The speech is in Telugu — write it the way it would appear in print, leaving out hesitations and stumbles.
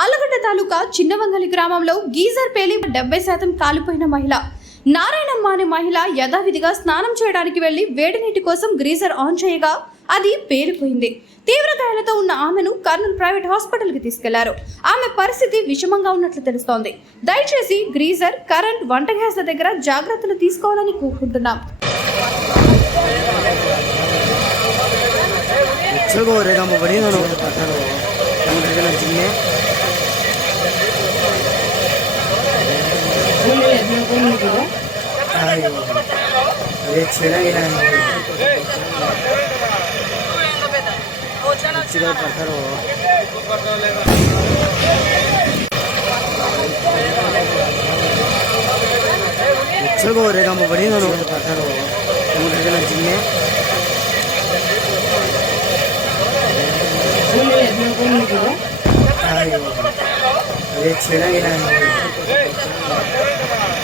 ఆలగడ్డ తాలూకా చిన్నవంగలి గ్రామంలో గీజర్ పేలి 70% కాలిపోయిన మహిళ నారాయణమ్మ అనే మహిళ యథావిధిగా స్నానం చేయడానికి వెళ్లి వేడి నీటి కోసం గ్రీజర్ ఆన్ చేయగా అది పేలిపోయింది. తీవ్ర గాయాలతో ఉన్న ఆమెను కర్నూలు ప్రైవేట్ హాస్పిటల్ కి తీసుకెళ్లారు. ఆమె పరిస్థితి విషమంగా ఉన్నట్లు తెలుస్తోంది. దయచేసి గ్రీజర్, కరెంట్, వంట గ్యాస్ దగ్గర జాగ్రత్తలు తీసుకోవాలని కోరుకుంటున్నాం. Ay,